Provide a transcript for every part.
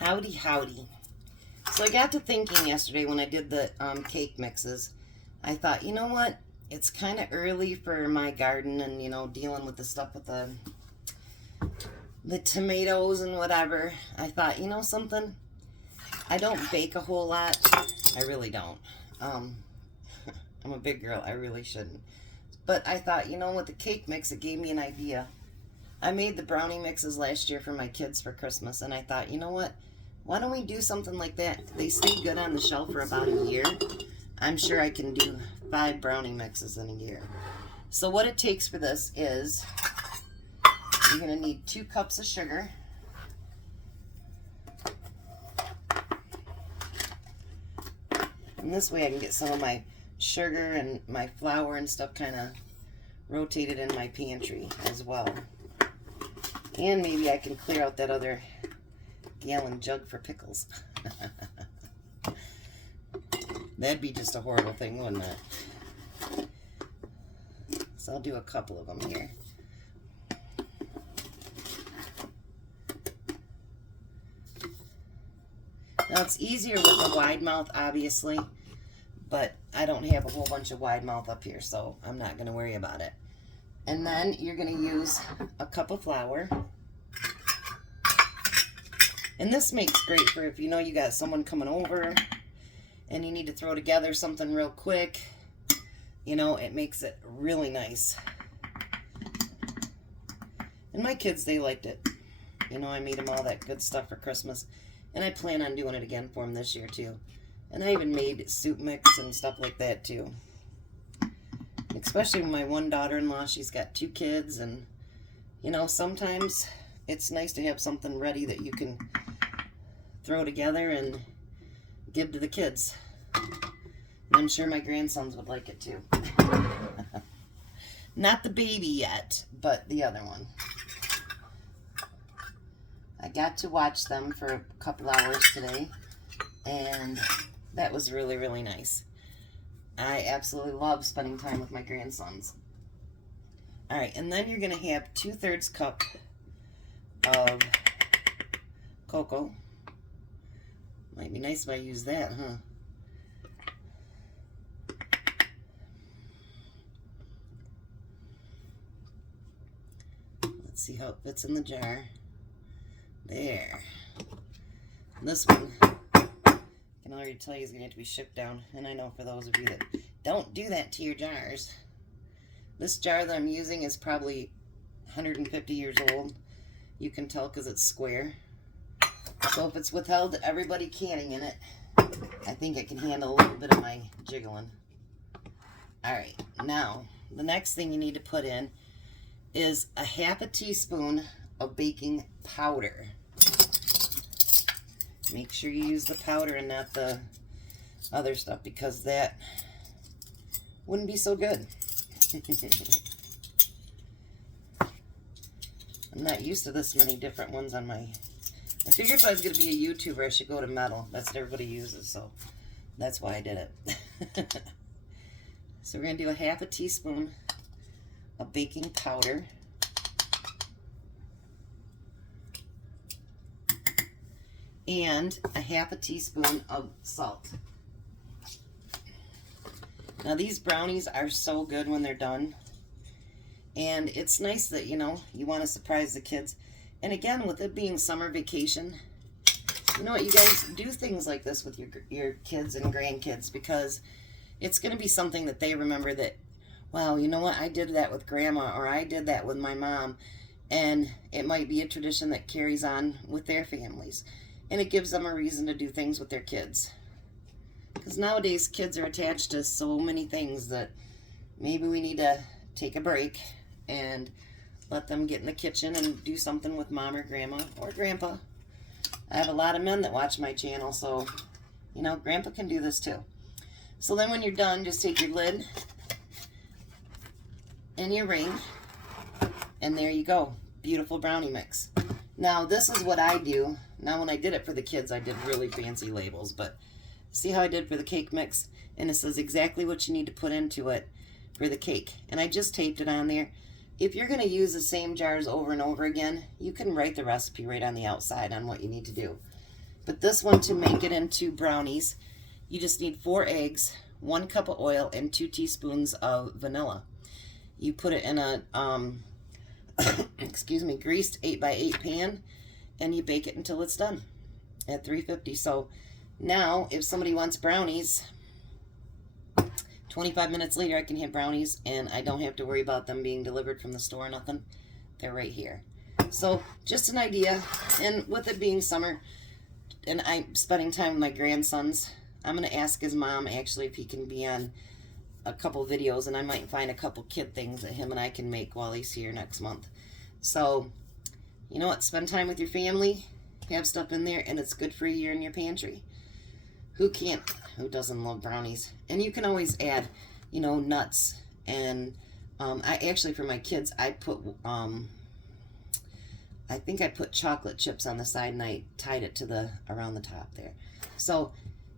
Howdy, howdy. So I got to thinking yesterday when I did the cake mixes. I thought, you know what? It's kind of early for my garden and, you know, dealing with the stuff with the tomatoes and whatever. I thought, you know something? I don't bake a whole lot. I really don't. I'm a big girl. I really shouldn't. But I thought, you know, with the cake mix, it gave me an idea. I made the brownie mixes last year for my kids for Christmas, and I thought, you know what? Why don't we do something like that? They stay good on the shelf for about a year. I'm sure I can do 5 brownie mixes in a year. So what it takes for this is you're going to need 2 cups of sugar. And this way I can get some of my sugar and my flour and stuff kind of rotated in my pantry as well. And maybe I can clear out that other gallon jug for pickles. That'd be just a horrible thing, wouldn't it? So I'll do a couple of them here. Now it's easier with a wide mouth, obviously, but I don't have a whole bunch of wide mouth up here, so I'm not going to worry about it. And then you're going to use a cup of flour. And this makes great for if you know you got someone coming over and you need to throw together something real quick. You know, it makes it really nice. And my kids, they liked it. You know, I made them all that good stuff for Christmas. And I plan on doing it again for them this year, too. And I even made soup mix and stuff like that, too. Especially with my one daughter-in-law, she's got 2 kids. And, you know, sometimes it's nice to have something ready that you can throw together and give to the kids. And I'm sure my grandsons would like it too. Not the baby yet, but the other one. I got to watch them for a couple hours today, and that was really, really nice. I absolutely love spending time with my grandsons. All right, and then you're going to have 2/3 cup of cocoa. Might be nice if I use that, huh? Let's see how it fits in the jar. There. This one, I can already tell you, is going to have to be shipped down. And I know for those of you that don't do that to your jars. This jar that I'm using is probably 150 years old. You can tell because it's square. So if it's withheld everybody canning in it, I think it can handle a little bit of my jiggling. Alright, now the next thing you need to put in is a 1/2 teaspoon of baking powder. Make sure you use the powder and not the other stuff, because that wouldn't be so good. I'm not used to this many different ones on my... I figured if I was going to be a YouTuber, I should go to metal. That's what everybody uses, so that's why I did it. So we're going to do a 1/2 teaspoon of baking powder. And a 1/2 teaspoon of salt. Now these brownies are so good when they're done. And it's nice that, you know, you want to surprise the kids. And again, with it being summer vacation, you know what, you guys do things like this with your kids and grandkids, because it's going to be something that they remember that, wow, you know what, I did that with Grandma, or I did that with my mom. And it might be a tradition that carries on with their families. And it gives them a reason to do things with their kids. Because nowadays, kids are attached to so many things that maybe we need to take a break and let them get in the kitchen and do something with Mom or Grandma or Grandpa. I have a lot of men that watch my channel, so, you know, Grandpa can do this too. So then when you're done, just take your lid and your ring, and there you go. Beautiful brownie mix. Now, this is what I do. Now, when I did it for the kids, I did really fancy labels, but see how I did for the cake mix? And it says exactly what you need to put into it for the cake. And I just taped it on there. If you're going to use the same jars over and over again, you can write the recipe right on the outside on what you need to do. But this one, to make it into brownies, you just need 4 eggs, 1 cup of oil, and 2 teaspoons of vanilla. You put it in a excuse me, greased 8x8 pan, and you bake it until it's done at 350. So now if somebody wants brownies, 25 minutes later I can have brownies, and I don't have to worry about them being delivered from the store or nothing. They're right here. So just an idea. And with it being summer and I'm spending time with my grandsons, I'm going to ask his mom actually if he can be on a couple videos, and I might find a couple kid things that him and I can make while he's here next month. So, you know what? Spend time with your family, have stuff in there, and it's good for a year in your pantry. Who can't? Who doesn't love brownies? And you can always add, you know, nuts. And I actually, for my kids, I put, I think I put chocolate chips on the side, and I tied it to the, around the top there. So,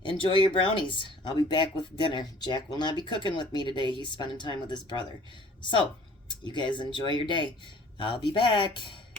enjoy your brownies. I'll be back with dinner. Jack will not be cooking with me today. He's spending time with his brother. So, you guys enjoy your day. I'll be back.